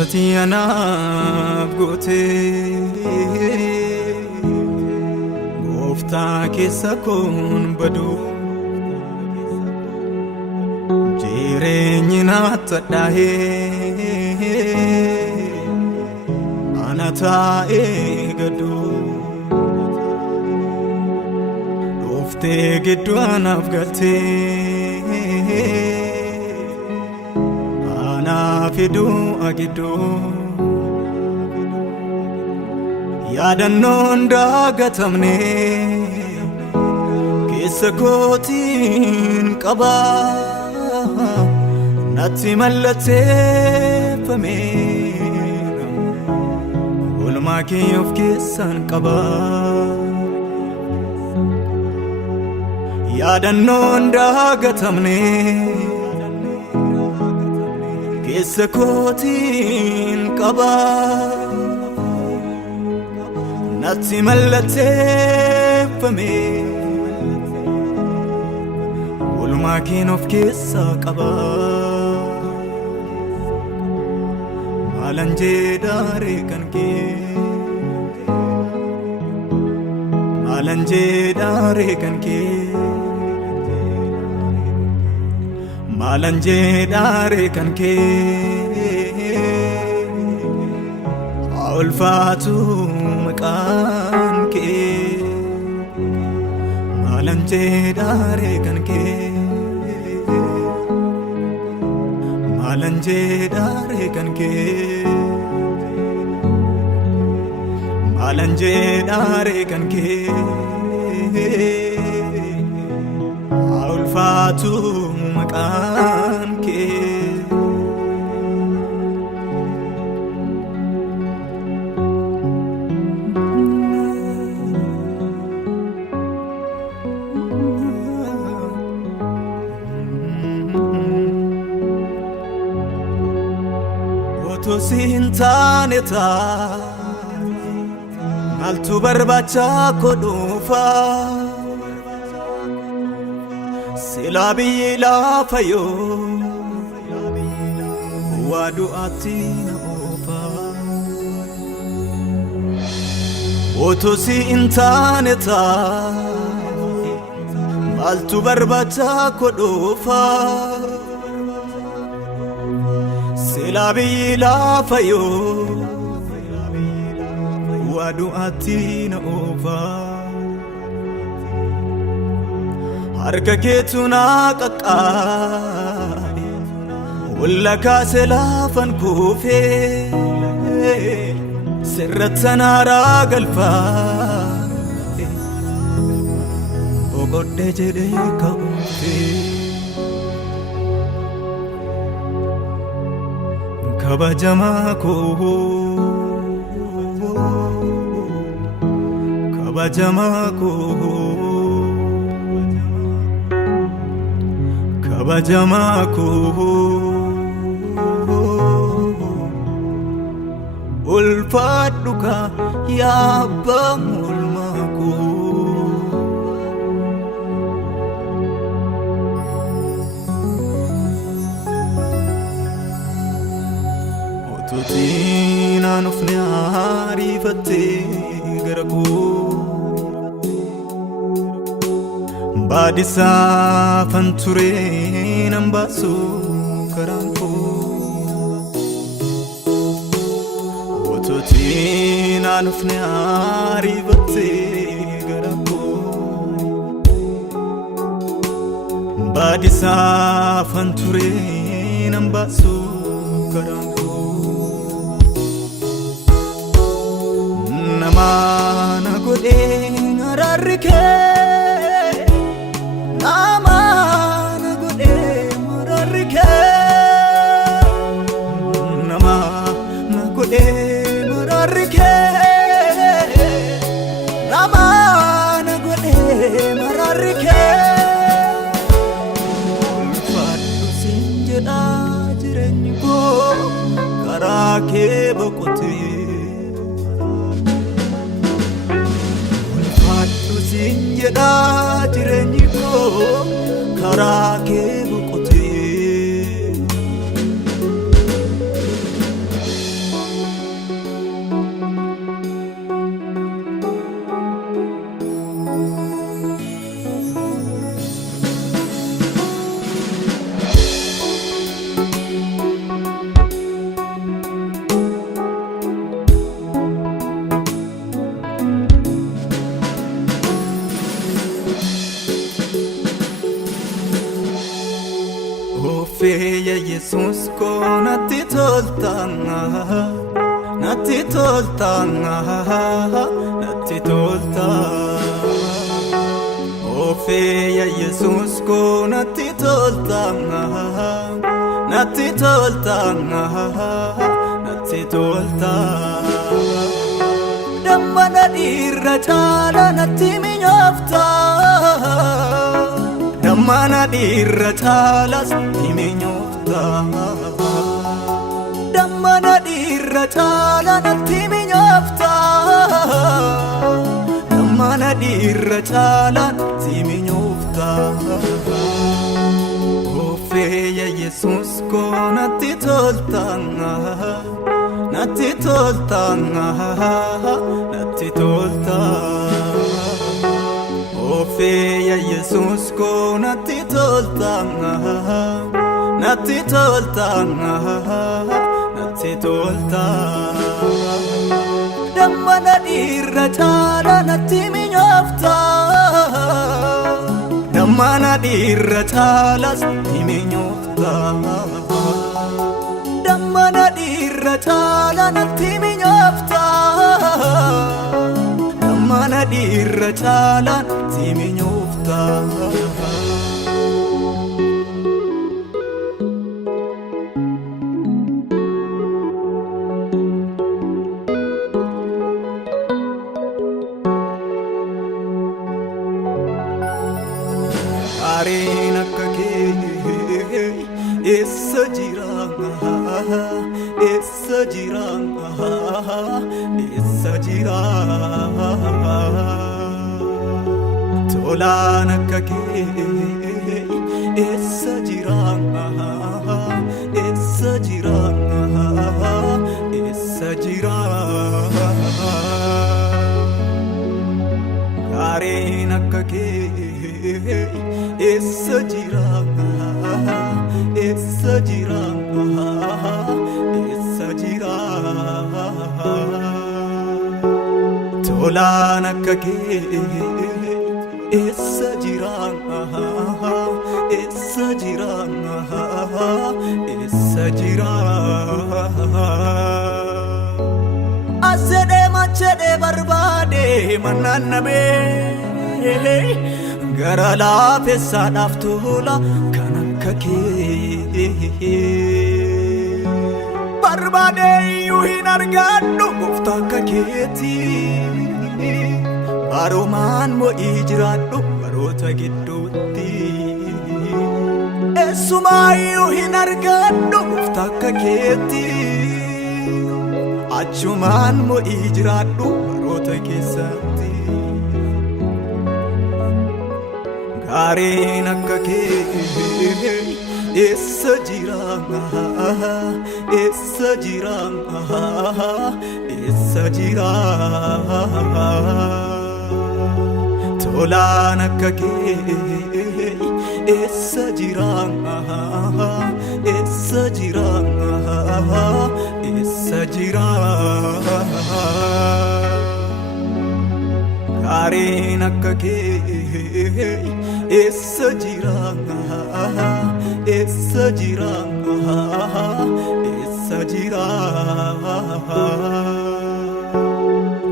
Wantati goote gooftaa keessa koon badu jireenyi naatti dhahee ana taa'ee gadu dhuftee gidduu anaaf galtee anaaf hidhuu agiduu yaadannoon dagatamne keessa kootiin qaba natti mallatteeffame oolmaa kee of keessaan qaba yaadannoon dagatamne keessa kootiin qaba natti mallatteeffame oolmaa kee of keessaa qaba maalan jedhaaree kan kee maalan jedhaaree kan kee maalan jedhaaree kan kee ulfaatu maqaan kee maalan jedhaaree kan kee maalan jedhaaree kan kee maalan jedhaaree kan kee ulfaatu maqaan kee Sin taane maaltu barbaacha kodhuufa silaa biyyi lafa yoo waa du'aatti na oofa otoo sin taane maaltu barbaacha kodhuufa silaa biyyi lafa yoo waa du'aatti na oofa harka keetu na qaqqaabe walla kaase laafan kuufee sirratti naaraa galfaa boqodhee jedhee ka'uufee kabajamaa koo kabajamaa koo kabajamaa koo ulfaadhu ka yaabba oolmaa koo Tutiin ufne ariifattee gara koo baadisaa fan turee nan baasu karaan koo tutiin ufne ariifattee gara koo baadisaa fan turee nan baasu karaan Namana godhee araarri kee namana godhee araarri kee namana godhee araarri kee namana godhee araarri kee ulfaadhu siin jedhaa jireenyi koo karaa kee boqotee sin jedha jireenyi koo karaa kee boqotee Ofeeyya Yesuus koo natti toltaan, natti toltaan, natti toltaan. Ofeeyya Yesuus koo natti toltaan, natti toltaan, natti toltaan. Dammana dhiirra caala natti mi'oofta, dammana dhiirra caalas ni mi'oofta. Dammana dhiirra caala natti mi'oofta, dammana dhiirra caala natti mi'oofta. Ofeeyya Yesuus koo natti toltaan, natti toltaan, natti toltaan. Ofeeyya Yesuus koo natti toltaan, natti toltaan, natti toltaan. Dammana dhiirra caala natti mi'oofta, dammana dhiirra caalas ni mi'oofta. Dammana dhiirra caala natti mi'oofta, dammana dhiirra caala natti mi'oofta. Gaariin akka kee eessa jira, eessa jira, eessa jira. Tolaan akka kee eessa jira, eessa jira, eessa jira. Gaariin akka kee eessa jira, eessa jira, eessa jira. Tolaan akka kee eessa jira, eessa jira, eessa jira. As jedhee machadhee barbaade mannannabee, gara laafessaadhaaf tola kan akka kee. Barbaade iyyuu hin argadhu gooftaa akka keeti, baromaan mo'ii jiraadhu baroota gidduutti. Eessumaa iyyuu hin argadhu gooftaa akka keeti, achumaan mo'ii jiraadhu baroota keessatti. Gaariin akka kee eessa jira, eessa jira, eessa jira. Tolaan akka kee eessa jira, eessa jira, eessa jira. Gaariin akka kee eessa jira, eessa jira, eessa jira.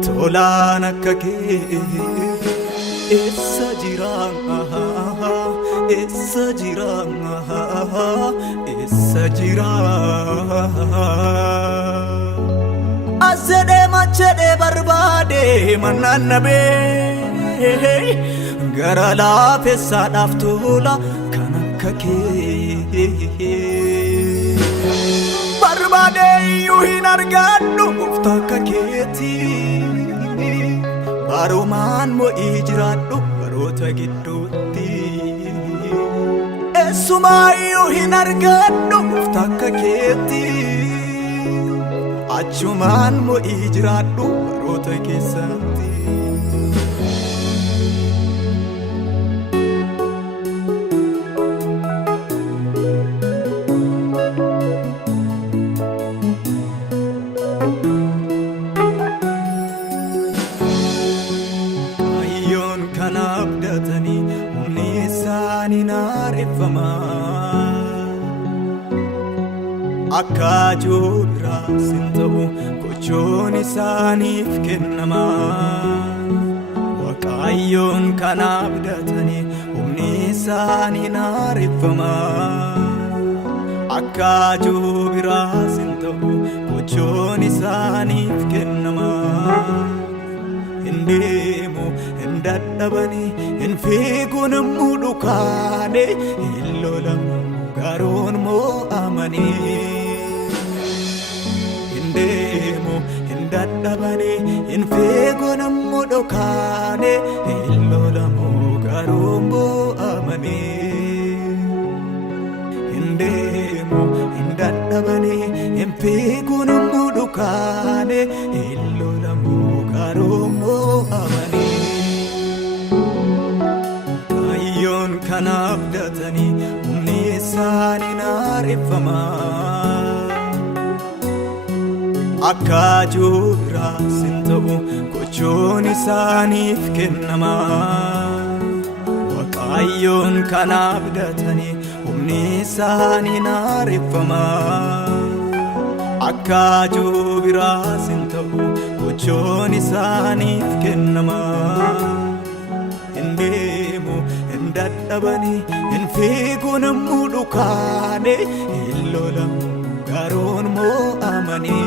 Tolaan akka kee eessa jira, eessa jira, eessa jira. As jedhee machadhee barbaade mannannabee, gara laafessaadhaaf tola kan akka kee. Barbaade iyyuu hin argadhu gooftaa akka keeti, baromaan mo'ii jiraadhu baroota gidduutti. Eessumaa iyyuu hin argadhu gooftaa akka keeti, achumaan mo'ii jiraadhu baroota keessatti. akka joobiraas hin ta'u gochoon isaaniif kennama. Waaqayyoon kan abdatanii humni isaanii naareffama. Akka joobiraas hin ta'u gochoon isaaniif kennama. Hin deemu hin dadhabani hin fiigu namuu dhukaane hin lolamu garoon mo'amani. Hin deemu hin dadhabani hin fiigu namuu dhukaane hin lolamu garoon mo'amani. Hin deemu hin dadhabani hin fiigu namuu dhukaane hin lolamu garoon mo'amani. Kaayyoon kan abdatanii humni isaanii naareffama. Akka joobiraas hin ta'u gochoon isaaniif kennama. Waaqayyoon kan abdatanii humni isaanii naareffama. Akka joobiraas hin ta'u gochoon isaaniif kennama. Hin deemu hin dadhabani hin fiigu namuu dhukaane hin lolamu garoon mo'amani.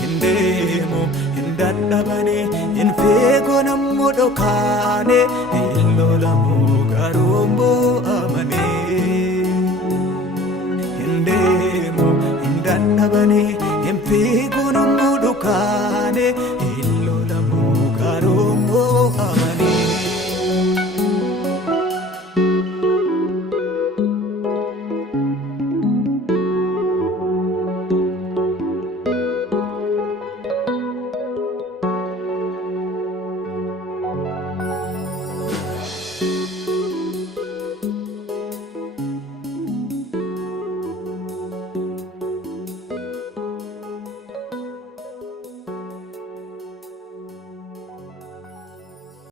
Hin deemu hin dadhabani hin fiigu namuu dhukaane hin lolamu garoon mo'amani. Hin deemu hin dadhabani hin fiigu namuu dhukaane